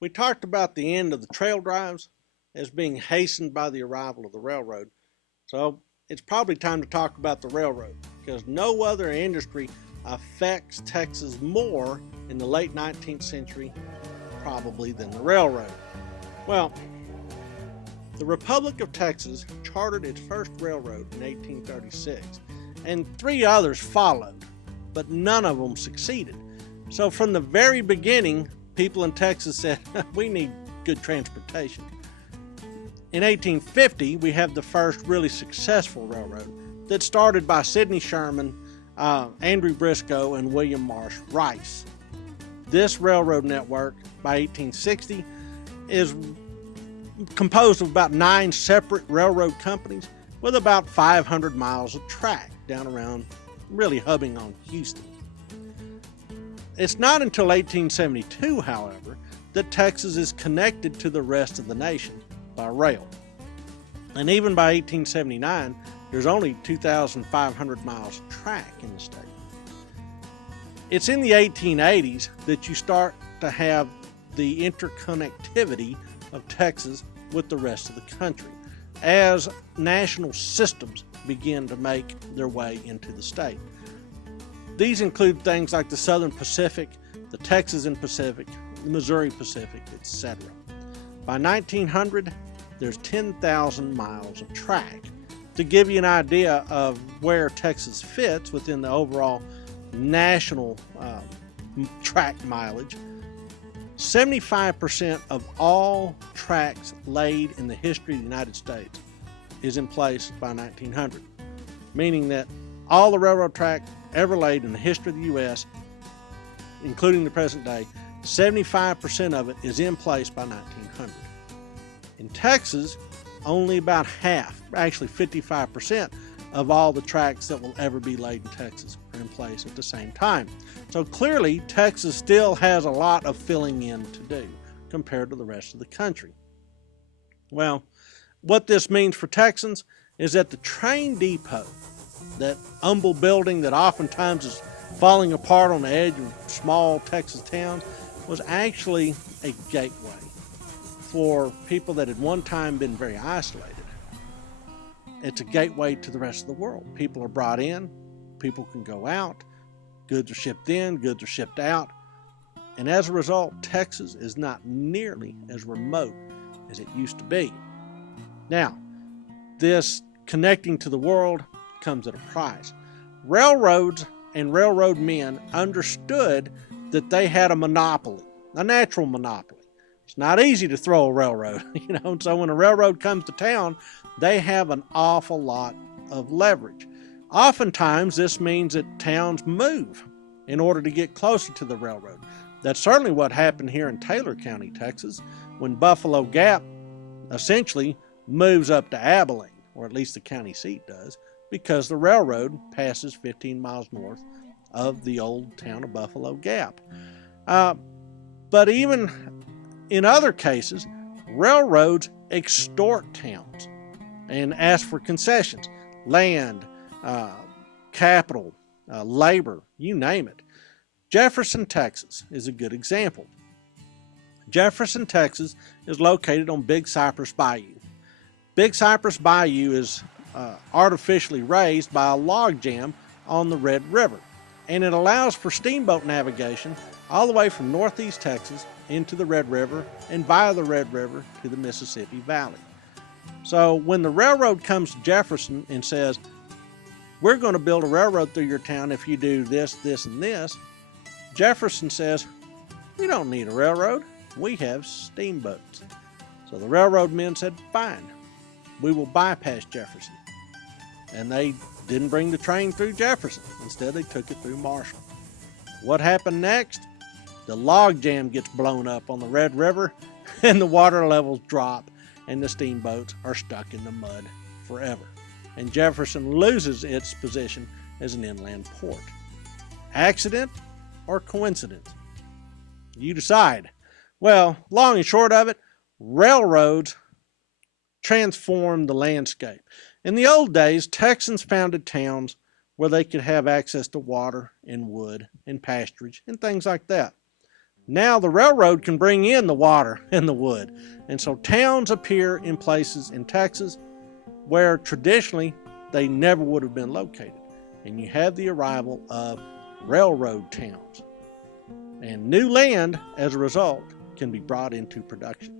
We talked about the end of the trail drives as being hastened by the arrival of the railroad. So it's probably time to talk about the railroad because no other industry affects Texas more in the late 19th century probably than the railroad. Well, the Republic of Texas chartered its first railroad in 1836, and three others followed, but none of them succeeded. So from the very beginning, people in Texas said, we need good transportation. In 1850, we have the first really successful railroad that started by Sidney Sherman, Andrew Briscoe, and William Marsh Rice. This railroad network, by 1860, is composed of about 9 separate railroad companies with about 500 miles of track down around, really hubbing on Houston. It's not until 1872, however, that Texas is connected to the rest of the nation by rail. And even by 1879, there's only 2,500 miles of track in the state. It's in the 1880s that you start to have the interconnectivity of Texas with the rest of the country as national systems begin to make their way into the state. These include things like the Southern Pacific, the Texan Pacific, the Missouri Pacific, etc. By 1900, there's 10,000 miles of track. To give you an idea of where Texas fits within the overall national track mileage, 75% of all tracks laid in the history of the United States is in place by 1900, meaning that all the railroad track ever laid in the history of the U.S., including the present day, 75% of it is in place by 1900. In Texas, only about half, actually 55%, of all the tracks that will ever be laid in Texas are in place at the same time. So clearly, Texas still has a lot of filling in to do compared to the rest of the country. Well, what this means for Texans is that the train depot, that humble building that oftentimes is falling apart on the edge of small Texas towns, was actually a gateway for people that had one time been very isolated. It's a gateway to the rest of the world. People are brought in, people can go out, goods are shipped in, goods are shipped out, and as a result, Texas is not nearly as remote as it used to be. Now, this connecting to the world comes at a price. Railroads and railroad men understood that they had a monopoly, a natural monopoly. It's not easy to throw a railroad, so when a railroad comes to town, they have an awful lot of leverage. Oftentimes, this means that towns move in order to get closer to the railroad. That's certainly what happened here in Taylor County, Texas, when Buffalo Gap essentially moves up to Abilene, or at least the county seat does, because the railroad passes 15 miles north of the old town of Buffalo Gap. But even in other cases, railroads extort towns and ask for concessions, land, capital, labor, you name it. Jefferson, Texas is a good example. Jefferson, Texas is located on Big Cypress Bayou. Big Cypress Bayou is artificially raised by a log jam on the Red River, and it allows for steamboat navigation all the way from northeast Texas into the Red River and via the Red River to the Mississippi Valley. So when the railroad comes to Jefferson and says, we're going to build a railroad through your town if you do this, this, and this, Jefferson says, we don't need a railroad, we have steamboats. So the railroad men said, fine, we will bypass Jefferson. And they didn't bring the train through Jefferson. Instead, they took it through Marshall. What happened next? The log jam gets blown up on the Red River, and the water levels drop, and the steamboats are stuck in the mud forever. And Jefferson loses its position as an inland port. Accident or coincidence? You decide. Well, long and short of it, railroads transformed the landscape. In the old days, Texans founded towns where they could have access to water and wood and pasturage and things like that. Now the railroad can bring in the water and the wood. And so towns appear in places in Texas where traditionally they never would have been located. And you have the arrival of railroad towns. And new land, as a result, can be brought into production.